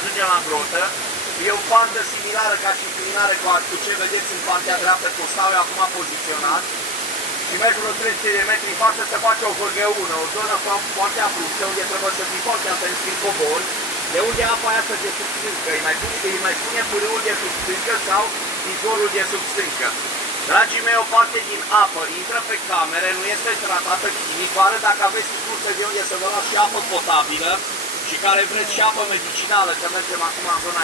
ajungem la grotă. E o pantă similară ca și inclinare cu ce vedeți în partea dreaptă, cu stau acum poziționat. Și mergi vreo 300 de metri în față, se face o vârgăună, o zonă foarte abruptă, unde trebuie să fii foarte atent când cobori, de unde apa aia să de sub stâncă, îi mai pune pârâul de sub stâncă sau izvorul de sub stâncă. Dragii mei, o parte din apă intră pe camere, nu este tratată chimic, doar dacă aveți surse de unde să vă luați și apă potabilă și care vreți și apă medicinală, că mergem acum în zona